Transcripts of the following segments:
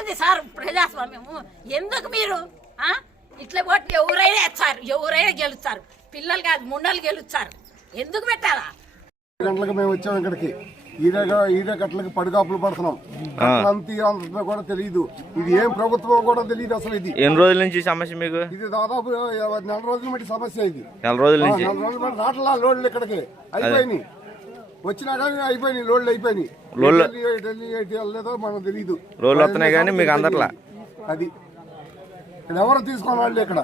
ఉంది సార్ ప్రజాస్వామ్యము. ఎందుకు మీరు ఇట్లా పోటీ ఎవరైనా ఇస్తారు, ఎవరైనా గెలుస్తారు, పిల్లలు కాదు ముండలు గెలుస్తారు. ఎందుకు పెట్టాలా? గంటలకు మేము వచ్చాం ఇక్కడికి, ఈడే గంటలకు పడిగాపులు పడుతున్నాం. అంతా కూడా తెలియదు, ఇది ఏం ప్రభుత్వం కూడా తెలియదు అసలు. ఇది ఎన్ని రోజుల నుంచి సమస్య మీకు? ఇది దాదాపు 4 రోజుల మట్టి సమస్య. ఇది 4 రోజుల నుంచి రాట్లా లోడ్లు ఇక్కడికి అయిపోయినాయి, వచ్చినా కానీ అయిపోయినాయి, లోడ్లు అయిపోయినాయి. ఢిల్లీ వెళ్ళలేదో మనకు తెలియదు. రోడ్లు వస్తున్నాయి కానీ మీకు అందట్లా. అది ఇక్కడ ఎవరు తీసుకున్న వాళ్ళు ఇక్కడ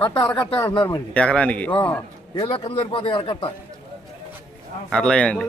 కట్ట అరకట్ట అంటున్నారు మళ్ళీ ఎకరానికి. ఏ లెక్కన సరిపోతాయి అరకట్ట? అట్లాగేనండి.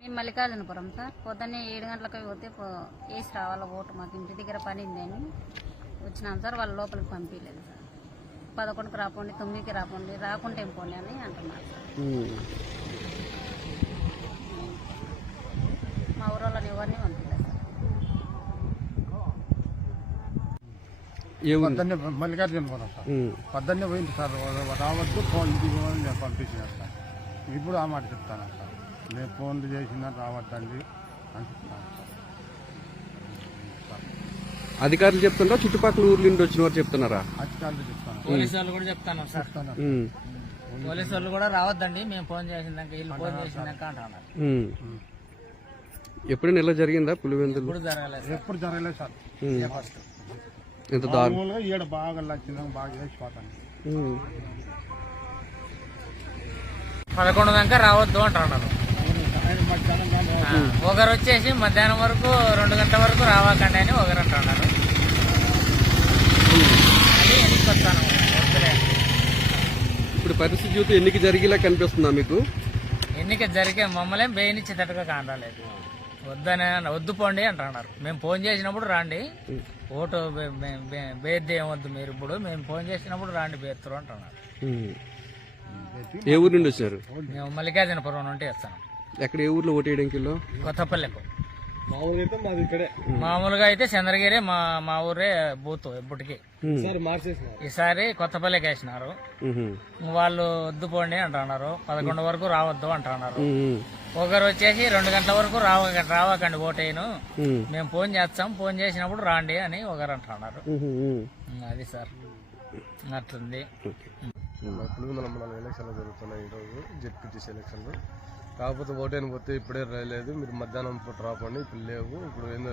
మేము మల్లికార్జునపురం సార్. పొద్దున్నే 7 గంటలకు పోతే వేసి రావాల ఓటు, మాకు ఇంటి దగ్గర పని ఉందని వచ్చినాం సార్. వాళ్ళ లోపలికి పంపించలేదు సార్. 11కి రాపోండి, 9కి రాపోండి, రాకుంటే ఏం పోండి అని అంటున్నారు సార్. మా ఊరోళ్ళని ఎవరిని పంపించలేదు సార్. పొద్దున్నే మల్లికార్జునపురం సార్, పొద్దున్నే పోయింది సార్. రావద్దు, ఫోన్ నేను పంపించినారు సార్. ఇప్పుడు ఆ మాట చెప్తాను సార్, నేను ఫోన్లు చేసినా రావద్దండి అని చెప్తాను సార్. అధికారులు చెప్తుండ్రా, చుట్టుపక్కల ఊర్ల నుండి వచ్చిన వారు చెప్తున్నారా? అధికారులు చెప్తాను, పోలీసు వాళ్ళు కూడా చెప్తాను సార్. పోలీసు వాళ్ళు కూడా రావద్దండి, మేము ఫోన్ చేసిందాక వీళ్ళు ఫోన్ చేసిందాక అంటున్నారు. ఎప్పుడైనా ఇలా జరిగిందా పులివెందులు? ఎప్పుడు జరగలేదు సార్. ఎంత దారుణంగా ఈడ బాగా లక్షణంగా బాగా చేసిపోతాను. 11 దాకా రావద్దు అంటున్నారు. ఒకరు వచ్చేసి మధ్యాహ్నం వరకు 2 గంటల వరకు రావాకండి అని ఒకరు అంటున్నారు. అది ఎన్నిక వస్తాను. ఇప్పుడు పరిస్థితి చూస్తే ఎన్నిక జరిగేలా కనిపిస్తుందా మీకు? ఎన్నిక జరిగే మమ్మల్ని బేయనిచ్చేటట్టుగా కానరాలేదు. వద్దు పోండి అంటున్నారు. మేము ఫోన్ చేసినప్పుడు రాండి, ఓటు బేద్ది ఏమొద్దు మీరు, ఇప్పుడు మేము ఫోన్ చేసినప్పుడు రాండి బేత్తరు అంటున్నారు. ఏ ఊరు నుండి వచ్చారు? మేము మల్లికార్జునపురం నుండి వస్తాను. ఎక్కడ, ఏ ఊర్లో ఓటు వేయడానికి? కొత్తపల్లెకు. మామూలుగా అయితే చంద్రగిరి మా ఊరే బూత్ ఎప్పటికి. ఈసారి కొత్తపల్లికి వేసినారు. వాళ్ళు వద్దు పోండి అంటున్నారు, 11 వరకు రావద్దు అంటున్నారు. ఒకరు వచ్చేసి 2 గంటల వరకు రావకండి ఓటేను, మేము ఫోన్ చేస్తాం, ఫోన్ చేసినప్పుడు రాండి అని ఒకరు అంటున్నారు. అది సార్ అట్లుంది. పులివెందుల ఎలక్షన్లు జరుగుతున్నాయి ఈరోజు, జెడ్పీటీసీ ఎలక్షన్లు. కాకపోతే ఓటేని పోతే ఇప్పుడే రాలేదు, మీరు మధ్యాహ్నం పూట రాపండి, ఇప్పుడు లేవు, ఇప్పుడు ఏందో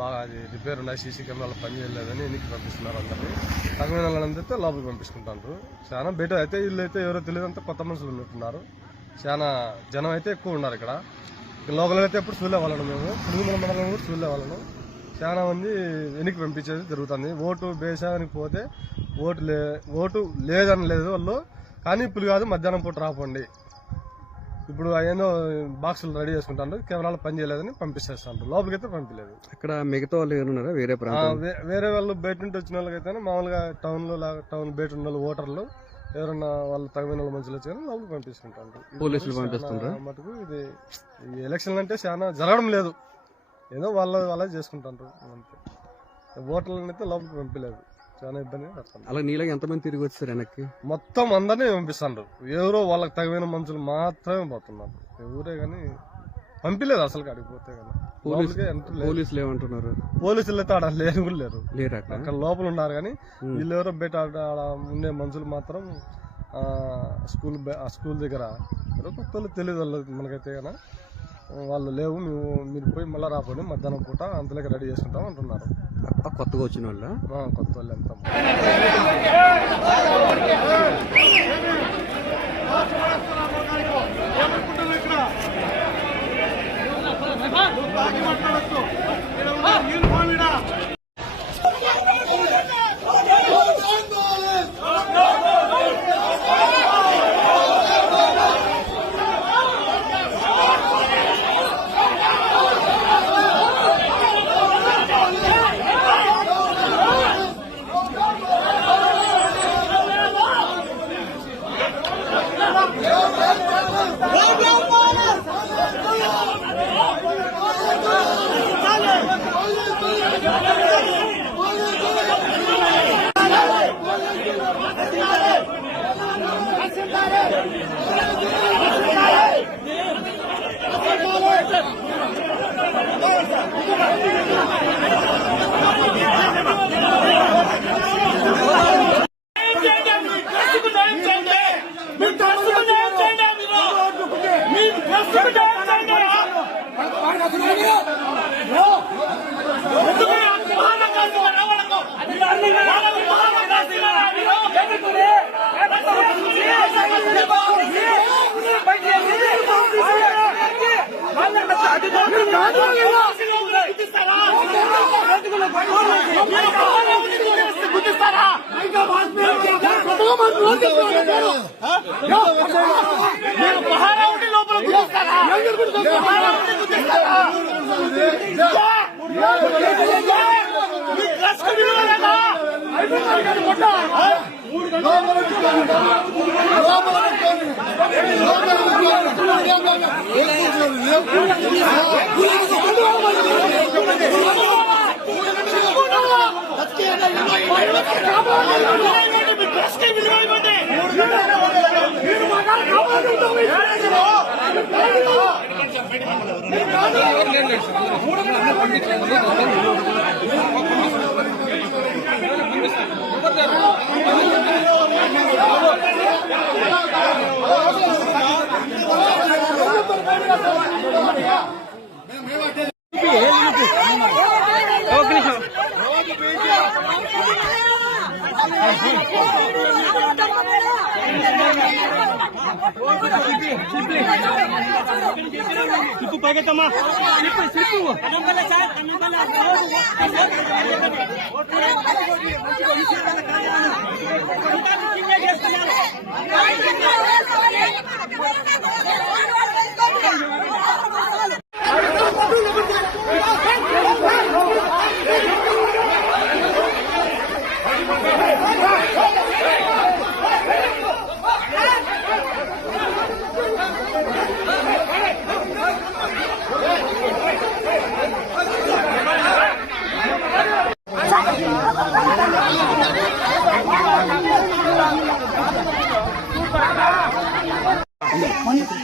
బాగా అది రిపేర్ ఉన్నాయి, సీసీ కెమెరాలు పని చేయలేదని ఎన్నికి పంపిస్తున్నారు అందరినీ. తగిన వాళ్ళందరితో లోపలికి పంపించుకుంటారు. చాలా బెటర్ అయితే, వీళ్ళు అయితే ఎవరో తెలియదు, అంతా కొత్త మనుషులు ఉన్నట్టున్నారు. చాలా జనం అయితే ఎక్కువ ఉన్నారు ఇక్కడ. లోకల్ అయితే ఎప్పుడు చూడలే వాళ్ళను, మేము పులివెందుల మండలం కూడా చూడలే వాళ్ళను. చాలా మంది ఎన్నికి పంపించేది జరుగుతుంది. ఓటు బేసానికి పోతే ఓటు లేదని లేదు వాళ్ళు, కానీ ఇప్పుడు కాదు మధ్యాహ్నం పూట రాపండి, ఇప్పుడు ఏదో బాక్సులు రెడీ చేసుకుంటారు, కెమెరాలు పని చేయలేదని పంపిస్తేస్తాను. లోపలికైతే పంపించలేదు. అక్కడ మిగతా వాళ్ళు ఎవరున్నారా? వేరే వాళ్ళు బయట నుండి వచ్చిన వాళ్ళకైతే మామూలుగా టౌన్ బయట ఉన్న వాళ్ళు ఓటర్లు ఎవరన్నా వాళ్ళు తగిన వాళ్ళు మంచిలో వచ్చి లోపలికి పంపిస్తుంటారు. పోలీసులు పంపిస్తుంటారు. మటుకు ఇది ఎలక్షన్లు అంటే చాలా జరగడం లేదు, ఏదో వాళ్ళే చేసుకుంటారు అంతే. ఓటర్లను అయితే లోపలికి పంపించలేదు, చాలా ఇబ్బంది. అలా నీళ్ళకి ఎంతమంది తిరిగి వచ్చారు వెనక్కి? మొత్తం అందరినీ పంపిస్తాండ్రు, ఎవరో వాళ్ళకి తగిన మనుషులు మాత్రమే పోతున్నారు. ఎవరే కానీ పంపిలేదు అసలు కాడికి పోతే కదా. లోపలికే ఎంట్రీ లేదు. పోలీసులు ఏమంటున్నారు? పోలీసులు అయితే ఆడ లేరు కూడా లేరు, లేరా అక్కడ? అక్కడ లోపల ఉన్నారు. కానీ వీళ్ళు ఎవరో బయట ఆడ ఉండే మనుషులు మాత్రం స్కూల్ దగ్గర ఎవరో కొత్త వాళ్ళు తెలియదు వాళ్ళకి మనకైతే కదా. వాళ్ళు లేవు, మీరు పోయి మళ్ళీ రాపోండి మధ్యాహ్నం పూట అంతలోకి రెడీ చేసుకుంటాం అంటున్నారు. కొత్తగా వచ్చిన వాళ్ళ? కొత్త వాళ్ళు ఎంత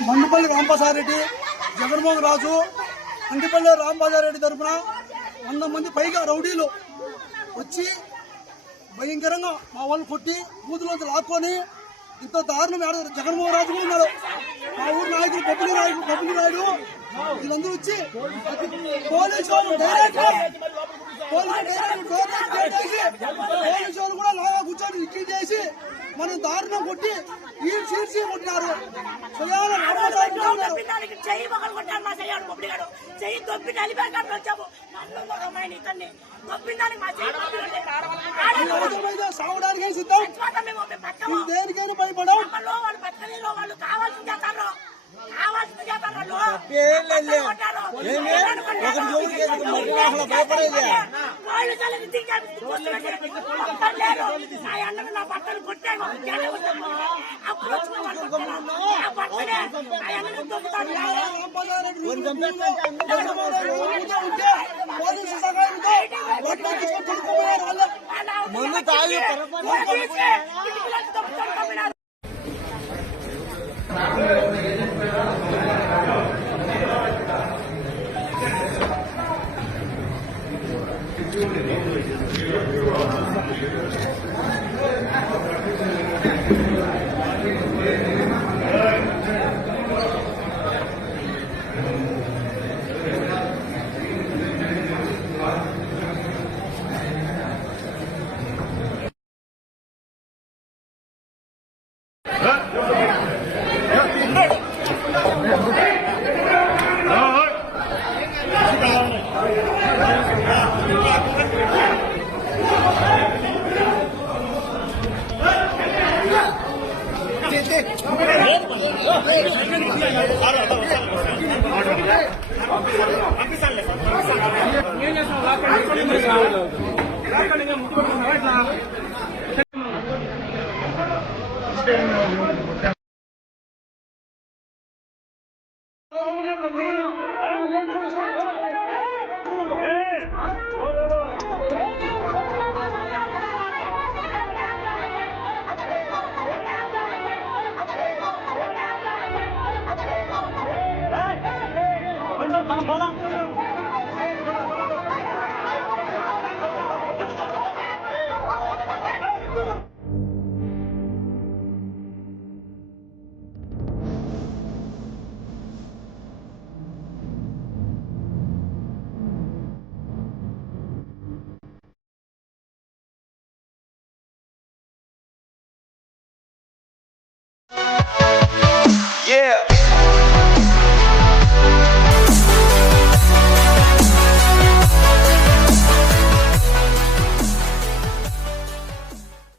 మండుపల్లి రాంప్రసాదరెడ్డి, జగన్మోహన్ రాజు, అంటిపల్లి రాంప్రసాదరెడ్డి తరఫున 100 మంది పైగా రౌడీలు వచ్చి భయంకరంగా మా వాళ్ళు కొట్టి బూతులోంచి లాక్కొని ఇంత దారుణం ఆడారు. జగన్మోహన్ రాజు కూడా ఉన్నాడు, మా ఊరు నాయకులు బొబ్బులి నాయుడు వీళ్ళందరూ వచ్చి పోలీసు వాళ్ళు కూడా లాగా కూర్చొని ఇడ్లీ చేసి మనం దారుణం కొట్టి చీర్చి కొట్టినారు. చెయ్యి మొక్కలు కొట్టారు మా చెయ్యాడు బొబ్బిగాడు చెయ్యి దొబ్బి నలిపేకాడు వచ్చాము సావడానికి సిద్ధం, దేనికైనా భయపడం. వాళ్ళు పచ్చనిలో వాళ్ళు కావాల్సింది చేస్తారు, కావాల్సింది చేస్తారు. నా బట్టలు కొట్టాను అప్పుడు పోలీసు సహాయంతో తాగి ఇష్టం